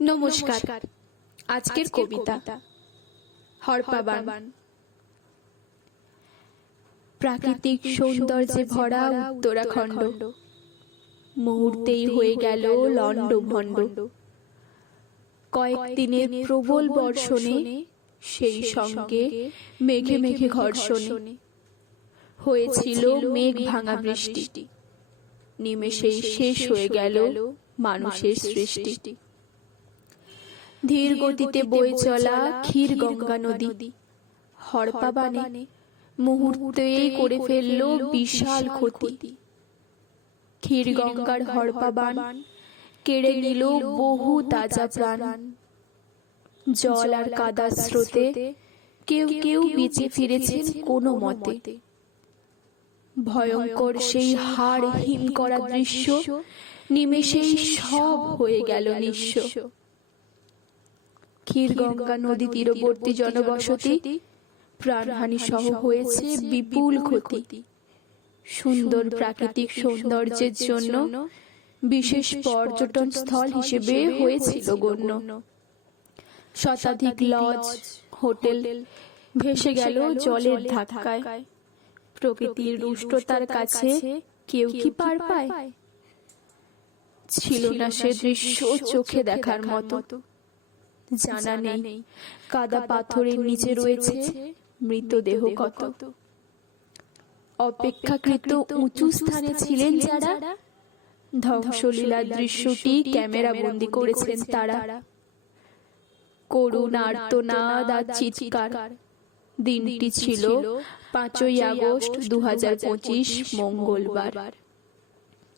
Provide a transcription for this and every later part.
নমস্কার। আজকের কবিতা। হরপাবান প্রাকৃতিক সৌন্দর্যে ভরা উত্তরাখণ্ড। মুহূর্তেই হয়ে গেল লন্ড ভণ্ড কয়েকদিনের প্রবল বর্ষণে সেই সঙ্গে মেঘে মেঘে ঘর্ষণে হয়েছিল মেঘ ভাঙা বৃষ্টি। নিমেষেই শেষ হয়ে গেল মানুষের সৃষ্টি। ধীর গতিতে বয়ে চলা ক্ষীর গঙ্গা নদী। হরপাবানে মুহূর্তেই করে ফেলল বিশাল ক্ষতি। ক্ষীর গঙ্গার হরপাবান কেড়ে নিল বহু তাজা প্রাণ। জল আর কাদার স্রোতে কেউ কেউ বেঁচে ফিরেছেন কোনো মতে। ভয়ঙ্কর সেই হাড় হিম করা দৃশ্য নিমেষেই সব হয়ে গেল নিঃস্ব। ক্ষীরগঙ্গা নদী তীরবর্তী জনবসতি প্রাণহানি সহ হয়েছে বিপুল ক্ষতি। সুন্দর প্রাকৃতিক সৌন্দর্যের জন্য বিশেষ পর্যটন স্থল হিসেবে হয়েছিল গণ্য। শতাধিক লজ হোটেল ভেসে গেল জলের ধাক্কায়। প্রকৃতির রুষ্টতার কাছে কেউ কি পার পায়? ছিল না সে দৃশ্য চোখে দেখার মতো। জানা নেই। কাদা পাথরের নিচে রয়েছে মৃতদেহ কত? অপেক্ষাকৃত উঁচু স্থানে ছিলেন যারা? ধ্বংসলীলার দৃশ্যটি ক্যামেরা বন্দি করেছেন তারা। করুণ আর্তনাদ আর চিৎকার। দিনটি ছিল পাঁচই আগস্ট দু পঁচিশ মঙ্গলবার।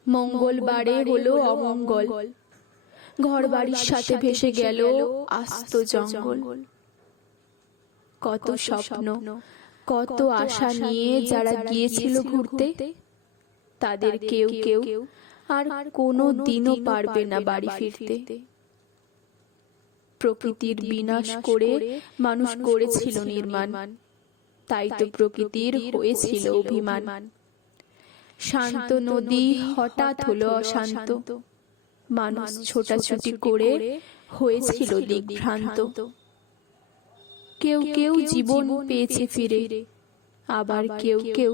মঙ্গলবারে। হলো অমঙ্গল। ঘর বাড়ির সাথে ভেসে গেল আস্ত জঙ্গল। কত স্বপ্ন কত আশা নিয়ে যারা গিয়েছিল ঘুরতে তাদের কেউ কেউ আর কোনো দিনও পারবে না বাড়ি ফিরতে। প্রকৃতির বিনাশ করে মানুষ করেছিল নির্মাণ। তাই তো প্রকৃতির হয়েছিল অভিমান। শান্ত নদী হঠাৎ হলো অশান্ত। মানুষ ছোটাছুটি করে হয়েছিল দিগ্ভ্রান্ত কেউ কেউ জীবন পেয়েছে ফিরে। আবার কেউ কেউ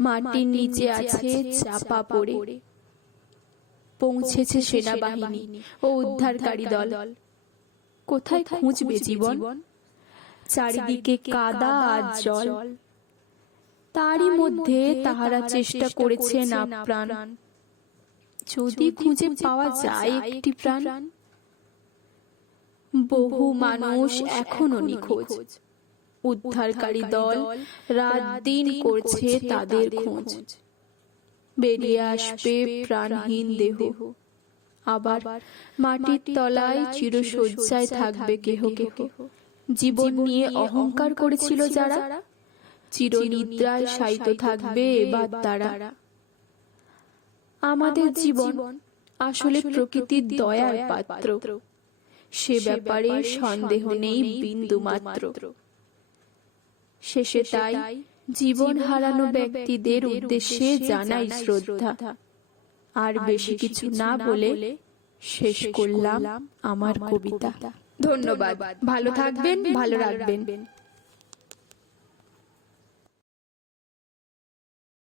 মাটির নিচে আছে চাপা পড়ে। পৌঁছেছে সেনাবাহিনী ও উদ্ধারকারী দল। কোথায় খুঁজবে জীবন? চারিদিকে কাদা আর জল। তারই মধ্যে তাহারা চেষ্টা করেছেন আপ্রাণ। যদি খুঁজে পাওয়া যায় একটি প্রাণ বহু মানুষ এখনও নিখোঁজ। উদ্ধারকারী দল রাত দিন করছে তাদের খোঁজ। বেরিয়ে আসবে প্রাণহীন দেহ। আবার মাটির তলায় চিরসজ্জায় থাকবে কেহ কেহ জীবন নিয়ে অহংকার করেছিল যারা চিরনিদ্রায় শায়িত থাকবে এবার তারা। আমাদের জীবন আসলে প্রকৃতির দয়ার পাত্র। সে ব্যাপারে সন্দেহ নেই বিন্দু মাত্র। শেষে তাই জীবন হারানো ব্যক্তিদের উদ্দেশ্যে জানাই শ্রদ্ধা। আর বেশি কিছু না বলে শেষ করলাম আমার কবিতা। ধন্যবাদ। ভালো থাকবেন ভালো রাখবেন।